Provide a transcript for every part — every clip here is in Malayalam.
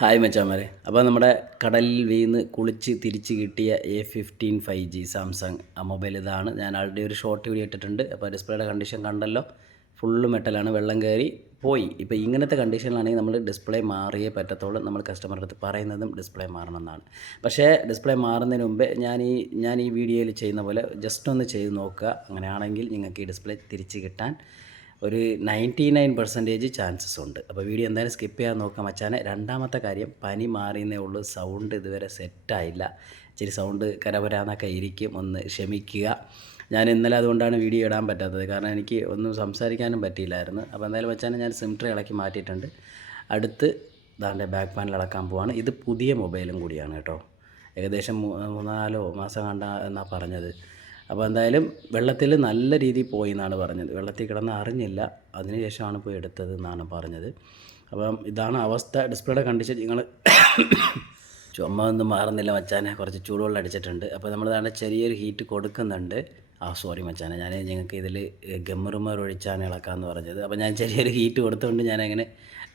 ഹായ് മച്ചാമാരെ. അപ്പോൾ നമ്മുടെ കടലിൽ വീന്ന് കുളിച്ച് തിരിച്ച് കിട്ടിയ A fifteen five G Samsung ആ മൊബൈൽ ഇതാണ്. ഞാൻ ആൾറെഡി ഒരു ഷോർട്ട് വീഡിയോ ഇട്ടിട്ടുണ്ട്. അപ്പോൾ ഡിസ്പ്ലേയുടെ കണ്ടീഷൻ കണ്ടല്ലോ. ഫുള്ള് മെറ്റലാണ് വെള്ളം കയറി പോയി. ഇപ്പോൾ ഇങ്ങനത്തെ കണ്ടീഷനിലാണെങ്കിൽ നമ്മൾ ഡിസ്പ്ലേ മാറിയേ പറ്റത്തുള്ളൂ. നമ്മൾ കസ്റ്റമറുടെ അടുത്ത് പറയുന്നതും ഡിസ്പ്ലേ മാറണം എന്നാണ് പക്ഷേ ഡിസ്പ്ലേ മാറുന്നതിന് മുമ്പേ ഞാൻ ഈ ഞാൻ ഈ വീഡിയോയിൽ ചെയ്യുന്ന പോലെ ജസ്റ്റ് ഒന്ന് ചെയ്ത് നോക്കുക. അങ്ങനെയാണെങ്കിൽ നിങ്ങൾക്ക് ഈ ഡിസ്പ്ലേ തിരിച്ച് കിട്ടാൻ ഒരു നയന്റി നയൻ പെർസെന്റേജ് ചാൻസസ് ഉണ്ട്. അപ്പോൾ വീഡിയോ എന്തായാലും സ്കിപ്പ് ചെയ്യാൻ നോക്കാം മച്ചാനെ. രണ്ടാമത്തെ കാര്യം പനി മാറിയെന്നേ ഉള്ളൂ. സൗണ്ട് ഇതുവരെ സെറ്റായില്ല. ഇച്ചിരി സൗണ്ട് കരവരാന്നൊക്കെ ഇരിക്കും. ഒന്ന് ക്ഷമിക്കുക. ഞാൻ ഇന്നലെ അതുകൊണ്ടാണ് വീഡിയോ ഇടാൻ പറ്റാത്തത്. കാരണം എനിക്ക് ഒന്നും സംസാരിക്കാനും പറ്റിയില്ലായിരുന്നു. അപ്പോൾ എന്തായാലും മച്ചാനെ ഞാൻ സിം ട്രേ ഇളക്കി മാറ്റിയിട്ടുണ്ട്. അടുത്ത് ദാന്റെ ബാക്ക് പാനൽ ഇളക്കാൻ പോവാണ്. ഇത് പുതിയ മൊബൈലും കൂടിയാണ് കേട്ടോ. ഏകദേശം മൂന്നാലോ മാസം കണ്ട എന്നാണ് പറഞ്ഞത്. അപ്പോൾ എന്തായാലും വെള്ളത്തിൽ നല്ല രീതിയിൽ പോയി എന്നാണ് പറഞ്ഞത്. വെള്ളത്തിൽ കിടന്ന് അറിഞ്ഞില്ല. അതിനുശേഷമാണ് പോയി എടുത്തത് എന്നാണ് പറഞ്ഞത്. അപ്പം ഇതാണ് അവസ്ഥ. ഡിസ്പ്ലേയുടെ കണ്ടീഷൻ നിങ്ങൾ ചുമ ഒന്നും മാറുന്നില്ല മച്ചാനെ. കുറച്ച് ചൂടുവെള്ളം അടിച്ചിട്ടുണ്ട്. അപ്പോൾ നമ്മൾ താണ്ടെ ചെറിയൊരു ഹീറ്റ് കൊടുക്കുന്നുണ്ട്. ആ സോറി മച്ചാനെ. ഞാൻ ഞങ്ങൾക്ക് ഇതിൽ ഗമ്മറുമർ ഒഴിച്ചാണ് ഇളക്കാമെന്ന് പറഞ്ഞത്. അപ്പോൾ ഞാൻ ചെറിയൊരു ഹീറ്റ് കൊടുത്തുകൊണ്ട് ഞാൻ അങ്ങനെ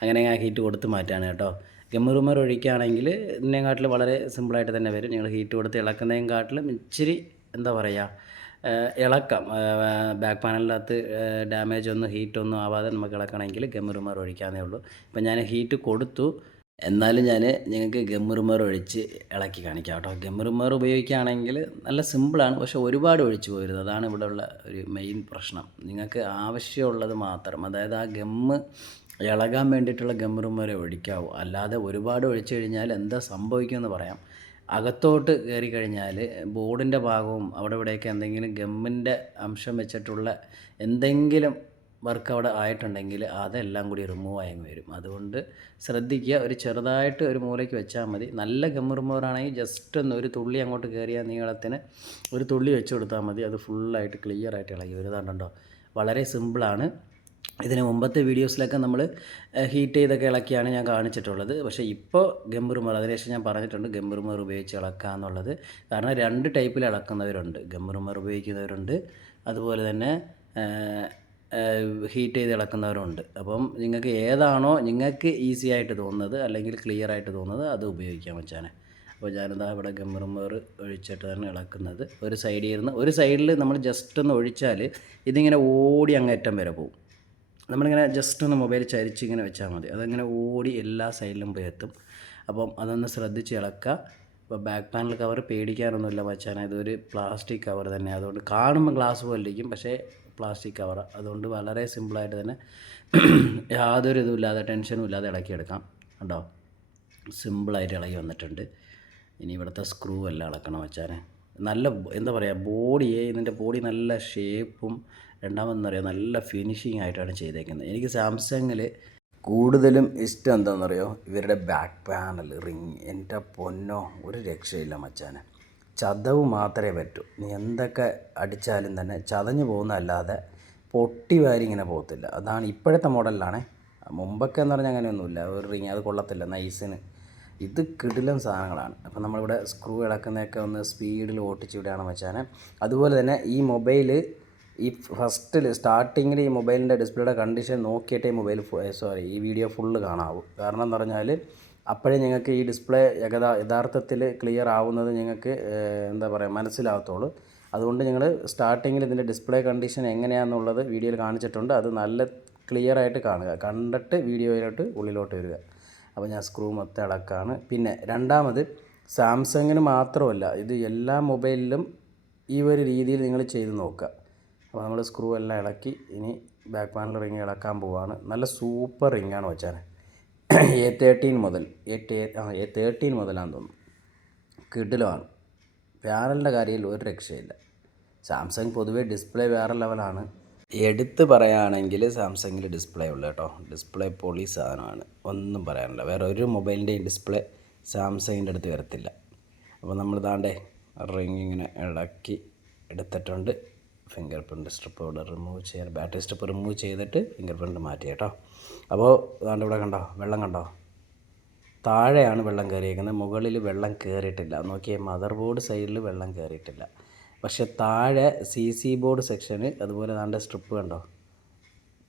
അങ്ങനെ ആ ഹീറ്റ് കൊടുത്ത് മാറ്റാണ് കേട്ടോ. ഗമ്മറുമർ ഒഴിക്കുകയാണെങ്കിൽ ഇതിനെക്കാട്ടിൽ വളരെ സിമ്പിളായിട്ട് തന്നെ വരും. നിങ്ങൾ ഹീറ്റ് കൊടുത്ത് ഇളക്കുന്നതിനെക്കാട്ടിലും ഇച്ചിരി എന്താ പറയുക ഇളക്കാം. ബാക്ക് പാനലിനകത്ത് ഡാമേജ് ഒന്നും ഹീറ്റൊന്നും ആവാതെ നമുക്ക് ഇളക്കണമെങ്കിൽ ഗമ്മുറുമാർ ഒഴിക്കാന്നേ ഉള്ളൂ. ഇപ്പം ഞാൻ ഹീറ്റ് കൊടുത്തു. എന്നാലും ഞാൻ നിങ്ങൾക്ക് ഗമ്മുറുമാർ ഒഴിച്ച് ഇളക്കി കാണിക്കാം കേട്ടോ. ഗമ്മുറുമാർ ഉപയോഗിക്കുകയാണെങ്കിൽ നല്ല സിമ്പിളാണ്. പക്ഷേ ഒരുപാട് ഒഴിച്ചു പോരുത്. അതാണ് ഇവിടെ ഉള്ള ഒരു മെയിൻ പ്രശ്നം. നിങ്ങൾക്ക് ആവശ്യമുള്ളത് മാത്രം അതായത് ആ ഗമ്മ് ഇളകാൻ വേണ്ടിയിട്ടുള്ള ഗമ്മുറുമാരെ ഒഴിക്കാവൂ. അല്ലാതെ ഒരുപാട് ഒഴിച്ചു കഴിഞ്ഞാൽ എന്താ സംഭവിക്കുമെന്ന് പറയാം. അകത്തോട്ട് കയറി കഴിഞ്ഞാൽ ബോർഡിന്റെ ഭാഗവും അവിടെ ഇവിടെയൊക്കെ എന്തെങ്കിലും ഗമ്മിന്റെ അംശം വെച്ചിട്ടുള്ള എന്തെങ്കിലും വർക്ക് അവിടെ ആയിട്ടുണ്ടെങ്കിൽ അതെല്ലാം കൂടി റിമൂവ് ആയി വരും. അതുകൊണ്ട് ശ്രദ്ധിക്കുക ഒരു ചെറുതായിട്ട് ഒരു മൂലയ്ക്ക് വെച്ചാൽ മതി. നല്ല ഗമ്മ് റിമൂവറാണെങ്കിൽ ജസ്റ്റ് ഒന്ന് ഒരു തുള്ളി അങ്ങോട്ട് കയറിയ നീളത്തിന് ഒരു തുള്ളി വെച്ച് കൊടുത്താൽ മതി. അത് ഫുള്ളായിട്ട് ക്ലിയറായിട്ട് ഇളകി വരുന്നുണ്ടോ വളരെ സിമ്പിളാണ് ഇതിന് മുമ്പത്തെ വീഡിയോസിലൊക്കെ നമ്മൾ ഹീറ്റ് ചെയ്തൊക്കെ ഇളക്കിയാണ് ഞാൻ കാണിച്ചിട്ടുള്ളത്. പക്ഷേ ഇപ്പോൾ ഗംബറുമാർ അതിനുശേഷം ഞാൻ പറഞ്ഞിട്ടുണ്ട് ഗംബറുമാർ ഉപയോഗിച്ച് ഇളക്കുക എന്നുള്ളത്. കാരണം രണ്ട് ടൈപ്പിൽ ഇളക്കുന്നവരുണ്ട്. ഗംബറുമാർ ഉപയോഗിക്കുന്നവരുണ്ട്. അതുപോലെ തന്നെ ഹീറ്റ് ചെയ്ത് ഇളക്കുന്നവരുണ്ട്. അപ്പം നിങ്ങൾക്ക് ഏതാണോ നിങ്ങൾക്ക് ഈസി ആയിട്ട് തോന്നുന്നത് അല്ലെങ്കിൽ ക്ലിയർ ആയിട്ട് തോന്നുന്നത് അത് ഉപയോഗിക്കാൻ വെച്ചാണ് അപ്പോൾ ഞാനിതാ ഇവിടെ ഗമ്മറുമാർ ഒഴിച്ചിട്ട് തന്നെ ഇളക്കുന്നത്. ഒരു സൈഡിൽ ഇരുന്ന് ഒരു സൈഡിൽ നമ്മൾ ജസ്റ്റ് ഒന്ന് ഒഴിച്ചാൽ ഇതിങ്ങനെ ഓടി അങ്ങേറ്റം വരെ പോകും. നമ്മളിങ്ങനെ ജസ്റ്റ് ഒന്ന് മൊബൈൽ ചരിച്ച് ഇങ്ങനെ വെച്ചാൽ മതി. അതങ്ങനെ ഓടി എല്ലാ സൈഡിലും പോയി എത്തും. അപ്പം അതൊന്ന് ശ്രദ്ധിച്ച് ഇളക്കുക. ഇപ്പോൾ ബാക്ക് പാനൽ കവർ പേടിക്കാനൊന്നുമില്ല മച്ചാൻ ഇതൊരു പ്ലാസ്റ്റിക് കവർ തന്നെ. അതുകൊണ്ട് കാണുമ്പോൾ ഗ്ലാസ് പോലെ ഇരിക്കും. പക്ഷേ പ്ലാസ്റ്റിക് കവർ അതുകൊണ്ട് വളരെ സിമ്പിളായിട്ട് തന്നെ യാതൊരു ഇതുമില്ലാതെ ടെൻഷനും ഇല്ലാതെ ഇളക്കിയെടുക്കാം കണ്ടോ? സിമ്പിളായിട്ട് ഇളകി വന്നിട്ടുണ്ട്. ഇനി ഇവിടുത്തെ സ്ക്രൂ എല്ലാം ഇളക്കണം വെച്ചാൽ നല്ല എന്താ പറയുക ബോഡിയെ ഇതിന്റെ ബോഡി നല്ല ഷേപ്പും രണ്ടാമതെന്ന് പറയുക നല്ല ഫിനിഷിങ് ആയിട്ടാണ് ചെയ്തേക്കുന്നത്. എനിക്ക് സാംസങ്ങിൽ കൂടുതലും ഇഷ്ടം എന്താണെന്നറിയോ ഇവരുടെ ബാക്ക് പാനൽ റിങ് എന്റെ പൊന്നോ ഒരു രക്ഷയില്ല മച്ചാന്. ചതവ് മാത്രമേ പറ്റൂ. നീ എന്തൊക്കെ അടിച്ചാലും തന്നെ ചതഞ്ഞു പോകുന്നതല്ലാതെ പൊട്ടി വാരി ഇങ്ങനെ പോകത്തില്ല. അതാണ് ഇപ്പോഴത്തെ മോഡലിലാണ്. മുമ്പൊക്കെ എന്ന് പറഞ്ഞാൽ അങ്ങനെയൊന്നുമില്ല. ഒരു റിങ് അത് കൊള്ളത്തില്ല. നൈസിന് ഇത് കിടിലം സാധനങ്ങളാണ്. അപ്പോൾ നമ്മളിവിടെ സ്ക്രൂ ഇളക്കുന്നതൊക്കെ ഒന്ന് സ്പീഡിൽ ഓട്ടിച്ച് വിടുകയാണ് വെച്ചാൽ അതുപോലെ തന്നെ ഈ മൊബൈൽ ഈ ഫസ്റ്റിൽ സ്റ്റാർട്ടിങ്ങിൽ ഈ മൊബൈലിന്റെ ഡിസ്പ്ലേയുടെ കണ്ടീഷൻ നോക്കിയിട്ടേ മൊബൈൽ സോറി ഈ വീഡിയോ ഫുള്ള് കാണാവൂ. കാരണം എന്ന് പറഞ്ഞാൽ അപ്പോഴേ നിങ്ങൾക്ക് ഈ ഡിസ്പ്ലേ യഥാ യഥാർത്ഥത്തിൽ ക്ലിയർ ആവുന്നത് നിങ്ങൾക്ക് എന്താ പറയുക മനസ്സിലാകത്തുള്ളൂ അതുകൊണ്ട് ഞങ്ങൾ സ്റ്റാർട്ടിങ്ങിൽ ഇതിന്റെ ഡിസ്പ്ലേ കണ്ടീഷൻ എങ്ങനെയാണെന്നുള്ളത് വീഡിയോയിൽ കാണിച്ചിട്ടുണ്ട്. അത് നല്ല ക്ലിയർ ആയിട്ട് കാണുക. കണ്ടിട്ട് വീഡിയോയിലോട്ട് ഉള്ളിലോട്ട് വരിക. അപ്പോൾ ഞാൻ സ്ക്രൂ മൊത്തം ഇളക്കാണ് പിന്നെ രണ്ടാമത് സാംസങ്ങിന് മാത്രമല്ല ഇത് എല്ലാ മൊബൈലിലും ഈ ഒരു രീതിയിൽ നിങ്ങൾ ചെയ്ത് നോക്കുക. അപ്പോൾ നമ്മൾ സ്ക്രൂ എല്ലാം ഇളക്കി ഇനി ബാക്ക് പാനൽ റിങ് ഇളക്കാൻ പോവാണ്. നല്ല സൂപ്പർ റിങ്ങാണ് വെച്ചാൽ എ തേർട്ടീൻ മുതൽ എ ആ എ തേർട്ടീൻ മുതലാണെന്ന് തോന്നുന്നു. കിടിലമാണ്. പാനലിന്റെ കാര്യത്തിൽ ഒരു രക്ഷയില്ല. സാംസങ് പൊതുവേ ഡിസ്പ്ലേ വേറെ ലെവലാണ് എടുത്ത് പറയുകയാണെങ്കിൽ സാംസങ്ങിൽ ഡിസ്പ്ലേ ഉള്ളു കേട്ടോ. ഡിസ്പ്ലേ പൊളി സാധനമാണ്. ഒന്നും പറയാനില്ല. വേറെ ഒരു മൊബൈലിന്റെയും ഡിസ്പ്ലേ സാംസങ്ങിന്റെ അടുത്ത് വരത്തില്ല. അപ്പോൾ നമ്മൾ താണ്ടേ റിങ് ഇങ്ങനെ ഇളക്കി എടുത്തിട്ടുണ്ട്. ഫിംഗർ പ്രിന്റ് സ്ട്രിപ്പ് ഇവിടെ റിമൂവ് ചെയ്യാൻ ബാറ്ററി സ്ട്രിപ്പ് റിമൂവ് ചെയ്തിട്ട് ഫിംഗർ പ്രിന്റ് മാറ്റി കേട്ടോ. അപ്പോൾ അതാണ്ട് ഇവിടെ കണ്ടോ? വെള്ളം കണ്ടോ? താഴെയാണ് വെള്ളം കയറിയേക്കുന്നത് മുകളിൽ വെള്ളം കയറിയിട്ടില്ല നോക്കിയേ മദർ ബോർഡ് സൈഡിൽ വെള്ളം കയറിയിട്ടില്ല പക്ഷെ താഴെ സി സി ബോർഡ് സെക്ഷന് അതുപോലെ താണ്ട സ്ട്രിപ്പ് കണ്ടോ?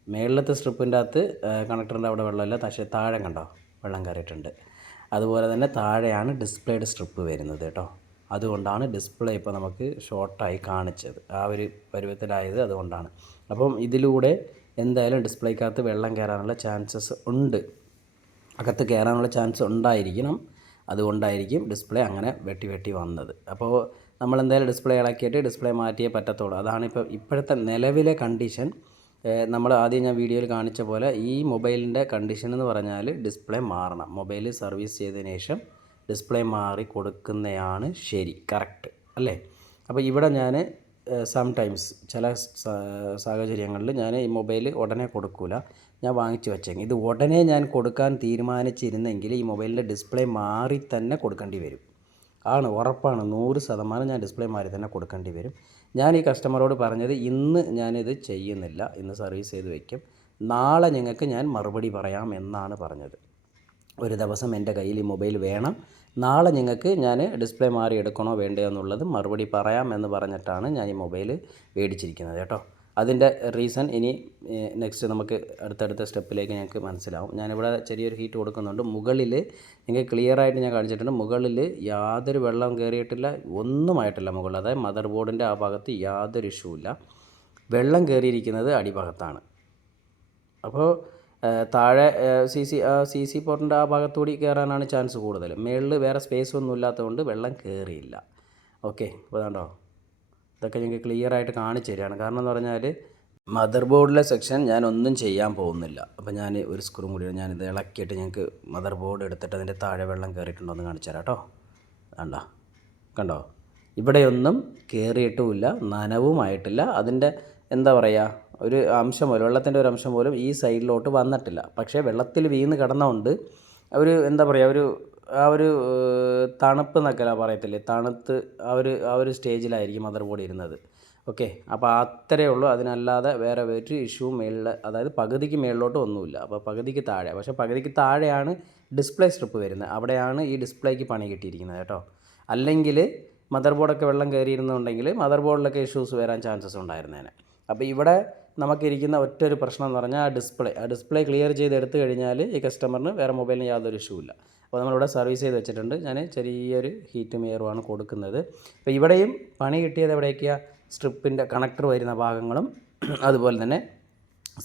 മേളിലത്തെ സ്ട്രിപ്പിന്റെ അകത്ത് കണക്ടറിന്റെ അവിടെ വെള്ളമില്ല. പക്ഷേ താഴെ കണ്ടോ? വെള്ളം കയറിയിട്ടുണ്ട് അതുപോലെ തന്നെ താഴെയാണ് ഡിസ്പ്ലേയുടെ സ്ട്രിപ്പ് വരുന്നത് കേട്ടോ. അതുകൊണ്ടാണ് ഡിസ്പ്ലേ ഇപ്പോൾ നമുക്ക് ഷോർട്ടായി കാണിച്ചത്. ആ ഒരു പരുവത്തിലായത് അതുകൊണ്ടാണ്. അപ്പം ഇതിലൂടെ എന്തായാലും ഡിസ്പ്ലേക്കകത്ത് വെള്ളം കയറാനുള്ള ചാൻസസ് ഉണ്ട്. അകത്ത് കയറാനുള്ള ചാൻസ് ഉണ്ടായിരിക്കണം. അതുകൊണ്ടായിരിക്കും ഡിസ്പ്ലേ അങ്ങനെ വെട്ടി വെട്ടി വന്നത്. അപ്പോൾ നമ്മൾ എന്തായാലും ഡിസ്പ്ലേ ഇളക്കിയിട്ട് ഡിസ്പ്ലേ മാറ്റിയേ പറ്റത്തുള്ളൂ. അതാണ് ഇപ്പോൾ ഇപ്പോഴത്തെ നിലവിലെ കണ്ടീഷൻ. നമ്മൾ ആദ്യം ഞാൻ വീഡിയോയിൽ കാണിച്ച പോലെ ഈ മൊബൈലിന്റെ കണ്ടീഷൻ എന്ന് പറഞ്ഞാൽ ഡിസ്പ്ലേ മാറണം. മൊബൈൽ സർവീസ് ചെയ്തതിന് ശേഷം ഡിസ്പ്ലേ മാറി കൊടുക്കുന്നതാണ് ശരി കറക്റ്റ് അല്ലേ? അപ്പോൾ ഇവിടെ ഞാൻ സം ടൈംസ് ചില സാഹചര്യങ്ങളിൽ ഞാൻ ഈ മൊബൈൽ ഉടനെ കൊടുക്കില്ല ഞാൻ വാങ്ങിച്ച് വെച്ചേക്കും. ഇത് ഉടനെ ഞാൻ കൊടുക്കാൻ തീരുമാനിച്ചിരുന്നെങ്കിൽ ഈ മൊബൈലിന്റെ ഡിസ്പ്ലേ മാറി തന്നെ കൊടുക്കേണ്ടി വരും. ആണ് ഉറപ്പാണ്. നൂറ് ശതമാനം ഞാൻ ഡിസ്പ്ലേ മാറി തന്നെ കൊടുക്കേണ്ടി വരും. ഞാൻ ഈ കസ്റ്റമറോട് പറഞ്ഞത് ഇന്ന് ഞാനിത് ചെയ്യുന്നില്ല ഇന്ന് സർവീസ് ചെയ്ത് വയ്ക്കും. നാളെ നിങ്ങൾക്ക് ഞാൻ മറുപടി പറയാം എന്നാണ് പറഞ്ഞത്. ഒരു ദിവസം എന്റെ കയ്യിൽ ഈ മൊബൈൽ വേണം. നാളെ നിങ്ങൾക്ക് ഞാൻ ഡിസ്പ്ലേ മാറി എടുക്കണോ വേണ്ടയോ എന്നുള്ളത് മറുപടി പറയാം എന്ന് പറഞ്ഞിട്ടാണ് ഞാൻ ഈ മൊബൈൽ മേടിച്ചിരിക്കുന്നത് കേട്ടോ. അതിന്റെ റീസൺ ഇനി നെക്സ്റ്റ് നമുക്ക് അടുത്തടുത്ത സ്റ്റെപ്പിലേക്ക് ഞങ്ങൾക്ക് മനസ്സിലാവും. ഞാനിവിടെ ചെറിയൊരു ഹീറ്റ് കൊടുക്കുന്നുണ്ട്. മുകളിൽ നിങ്ങൾക്ക് ക്ലിയർ ആയിട്ട് ഞാൻ കാണിച്ചിട്ടുണ്ട്. മുകളിൽ യാതൊരു വെള്ളം കയറിയിട്ടില്ല ഒന്നുമായിട്ടില്ല മുകളിൽ. അതായത് മദർ ബോർഡിന്റെ ആ ഭാഗത്ത് യാതൊരു ഇഷ്യൂ ഇല്ല വെള്ളം കയറിയിരിക്കുന്നത് അടിഭാഗത്താണ്. അപ്പോൾ താഴെ സി സി സി സി പോർട്ടിന്റെ ആ ഭാഗത്തുകൂടി കയറാനാണ് ചാൻസ് കൂടുതൽ. മുകളിൽ വേറെ സ്പേസ് ഒന്നും ഇല്ലാത്തതുകൊണ്ട് വെള്ളം കയറിയില്ല ഓക്കെ അപ്പോൾ കണ്ടോ ഇതൊക്കെ ഞങ്ങൾക്ക് ക്ലിയർ ആയിട്ട് കാണിച്ചു തരികയാണ് കാരണം എന്ന് പറഞ്ഞാൽ മദർ ബോർഡിലെ സെക്ഷൻ ഞാൻ ഒന്നും ചെയ്യാൻ പോകുന്നില്ല. അപ്പോൾ ഞാൻ ഒരു സ്ക്രൂ കൂടി ഞാനിത് ഇളക്കിയിട്ട് ഞങ്ങൾക്ക് മദർ ബോർഡ് എടുത്തിട്ട് അതിന്റെ താഴെ വെള്ളം കയറിയിട്ടുണ്ടോ എന്ന് കാണിച്ചു തരാം കേട്ടോ കണ്ടോ കണ്ടോ? ഇവിടെയൊന്നും കയറിയിട്ടുമില്ല നനവുമായിട്ടില്ല. അതിന്റെ എന്താ പറയുക ഒരു അംശം പോലും വെള്ളത്തിന്റെ ഒരു അംശം പോലും ഈ സൈഡിലോട്ട് വന്നിട്ടില്ല. പക്ഷേ വെള്ളത്തിൽ വീണ് കിടന്നുകൊണ്ട് ഒരു എന്താ പറയുക ഒരു ആ ഒരു തണുപ്പ് എന്നൊക്കെ പറയത്തില്ലേ തണുത്ത് ആ ഒരു ആ ഒരു സ്റ്റേജിലായിരിക്കും മദർ ബോർഡ് ഇരുന്നത്. ഓക്കെ? അപ്പോൾ അത്രയേ ഉള്ളൂ. അതിനല്ലാതെ വേറെ ഒരു ഇഷ്യൂ മേളിൽ അതായത് പകുതിക്ക് മേളിലോട്ട് ഒന്നുമില്ല. അപ്പോൾ പകുതിക്ക് താഴെ. പക്ഷേ പകുതിക്ക് താഴെയാണ് ഡിസ്പ്ലേ സ്ട്രിപ്പ് വരുന്നത്. അവിടെയാണ് ഈ ഡിസ്പ്ലേക്ക് പണി കിട്ടിയിരിക്കുന്നത് കേട്ടോ. അല്ലെങ്കിൽ മദർ ബോർഡൊക്കെ വെള്ളം കയറിയിരുന്നുണ്ടെങ്കിൽ മദർ ബോർഡിലൊക്കെ ഇഷ്യൂസ് വരാൻ ചാൻസസ് ഉണ്ടായിരുന്നേനെ. അപ്പോൾ ഇവിടെ നമുക്കിരിക്കുന്ന ഒറ്റ ഒരു പ്രശ്നം എന്ന് പറഞ്ഞാൽ ആ ഡിസ്പ്ലേ. ആ ഡിസ്പ്ലേ ക്ലിയർ ചെയ്ത് എടുത്തു കഴിഞ്ഞാൽ ഈ കസ്റ്റമറിന് വേറെ മൊബൈലിന് യാതൊരു ഇഷ്യൂ ഇല്ല. അപ്പോൾ നമ്മളിവിടെ സർവീസ് ചെയ്ത് വെച്ചിട്ടുണ്ട്. ഞാൻ ചെറിയൊരു ഹീറ്റും എയറുമാണ് കൊടുക്കുന്നത്. അപ്പോൾ ഇവിടെയും പണി കിട്ടിയത് എവിടേക്കാണ് സ്ട്രിപ്പിന്റെ കണക്ടർ വരുന്ന ഭാഗങ്ങളും അതുപോലെ തന്നെ